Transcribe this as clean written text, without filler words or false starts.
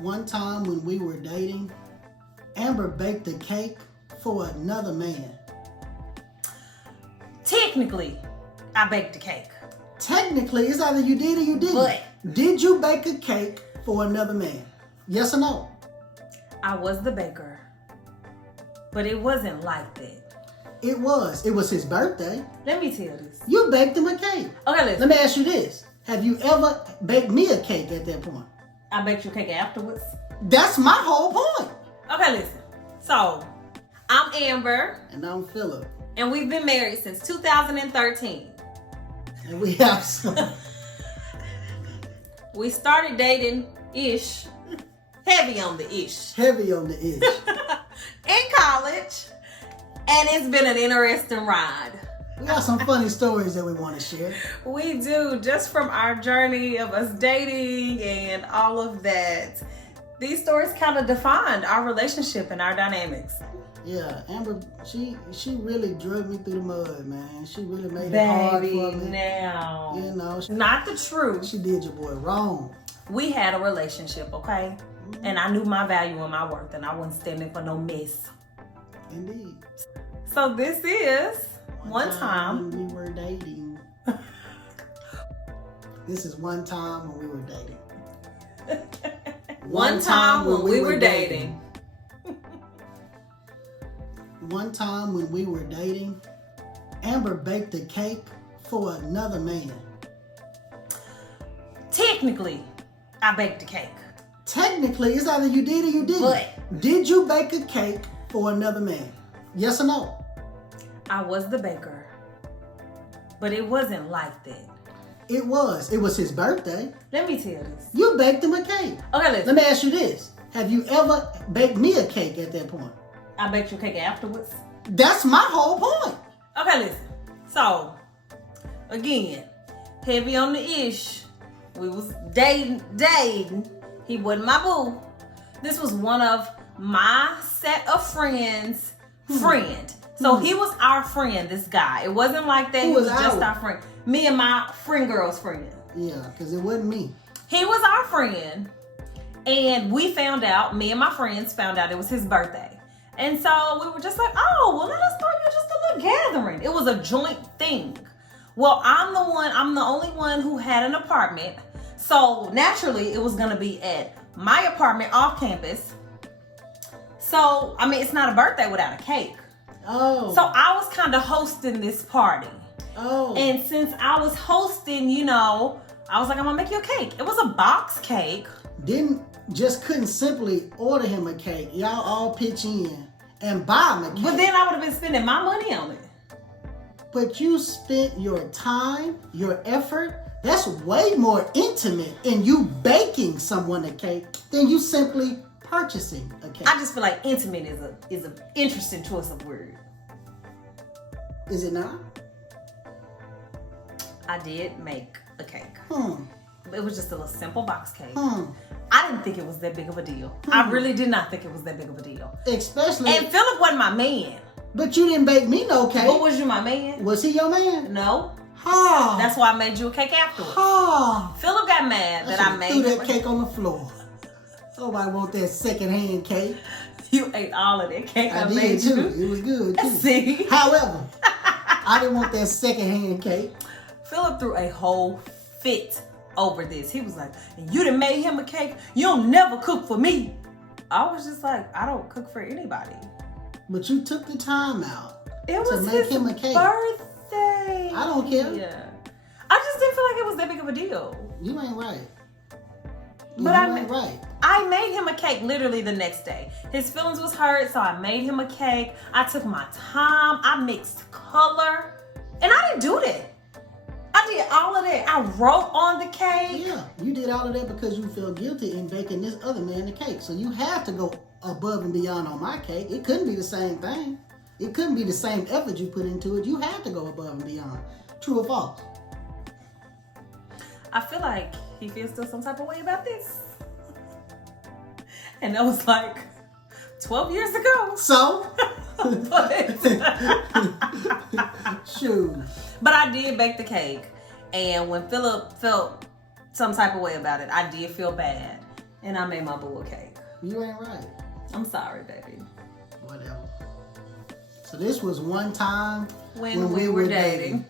One time when we were dating, Amber baked a cake for another man. Technically, I baked a cake. Technically, it's either you did or you didn't. But did you bake a cake for another man? Yes or no? I was the baker. But it wasn't like that. It was. It was his birthday. Let me tell this. You baked him a cake. Okay, listen. Let me ask you this. Have you ever baked me a cake at that point? I baked you a cake afterwards. That's my whole point. Okay, listen. So, I'm Amber. And I'm Philip. And we've been married since 2013. And we have some. We started dating-ish. Heavy on the ish. Heavy on the ish. In college. And it's been an interesting ride. We got some funny stories that we want to share. We do, just from our journey of us dating and all of that. These stories kind of defined our relationship and our dynamics. Yeah, Amber, she really drug me through the mud, man. She really made it hard for me. Now. You know. Not the truth. She did your boy wrong. We had a relationship, okay? Mm-hmm. And I knew my value and my worth, and I wasn't standing for no mess. Indeed. So this is one time when we were dating. This is one time when we were dating. One time when we were dating. One time when we were dating, Amber baked a cake for another man. Technically, I baked a cake. Technically, it's either you did or you didn't. But did you bake a cake for another man? Yes or no? I was the baker. But it wasn't like that. It was. It was his birthday. Let me tell this. You baked him a cake. Okay, listen. Let me ask you this. Have you ever baked me a cake at that point? I baked you a cake afterwards. That's my whole point. Okay, listen. So, again, heavy on the ish. We was dating. He wasn't my boo. This was one of my set of friends' friend. So he was our friend, this guy. It wasn't like that. He was just our friend. Me and my friend girl's friend. Yeah, because it wasn't me. He was our friend. And we found out, me and my friends found out it was his birthday. And so we were just like, oh, well, let us throw you just a little gathering. It was a joint thing. Well, I'm the only one who had an apartment. So naturally, it was going to be at my apartment off campus. So, I mean, it's not a birthday without a cake. Oh. So I was kind of hosting this party. Oh. And since I was hosting, you know, I was like, I'm going to make you a cake. It was a box cake. Couldn't simply order him a cake. Y'all all pitch in and buy him a cake. But then I would have been spending my money on it. But you spent your time, your effort. That's way more intimate in you baking someone a cake than you simply purchasing a cake. I just feel like intimate is an interesting choice of word. Is it not? I did make a cake. It was just a little simple box cake. I didn't think it was that big of a deal. I really did not think it was that big of a deal. Especially. And Philip wasn't my man. But you didn't bake me no cake. What was you, my man? Was he your man? No. Oh. That's why I made you a cake afterwards. Oh. Philip got mad that I made threw that cake on the floor. Nobody want that secondhand cake. You ate all of that cake. I did too. It was good too. See? However, I didn't want that secondhand cake. Philip threw a whole fit over this. He was like, you done made him a cake? You'll never cook for me. I was just like, I don't cook for anybody. But you took the time out to make him a cake. Birthday. I don't care. Yeah. I just didn't feel like it was that big of a deal. You ain't right. Right. I made him a cake literally the next day. His feelings was hurt, so I made him a cake. I took my time. I mixed color. And I didn't do that. I did all of that. I wrote on the cake. Yeah, you did all of that because you felt guilty in baking this other man the cake. So you had to go above and beyond on my cake. It couldn't be the same thing. It couldn't be the same effort you put into it. You had to go above and beyond. True or false? I feel like he feels still some type of way about this. And that was like 12 years ago. So? Shoot. But I did bake the cake. And when Philip felt some type of way about it, I did feel bad. And I made my boo a cake. You ain't right. I'm sorry, baby. Whatever. So this was one time when we were dating.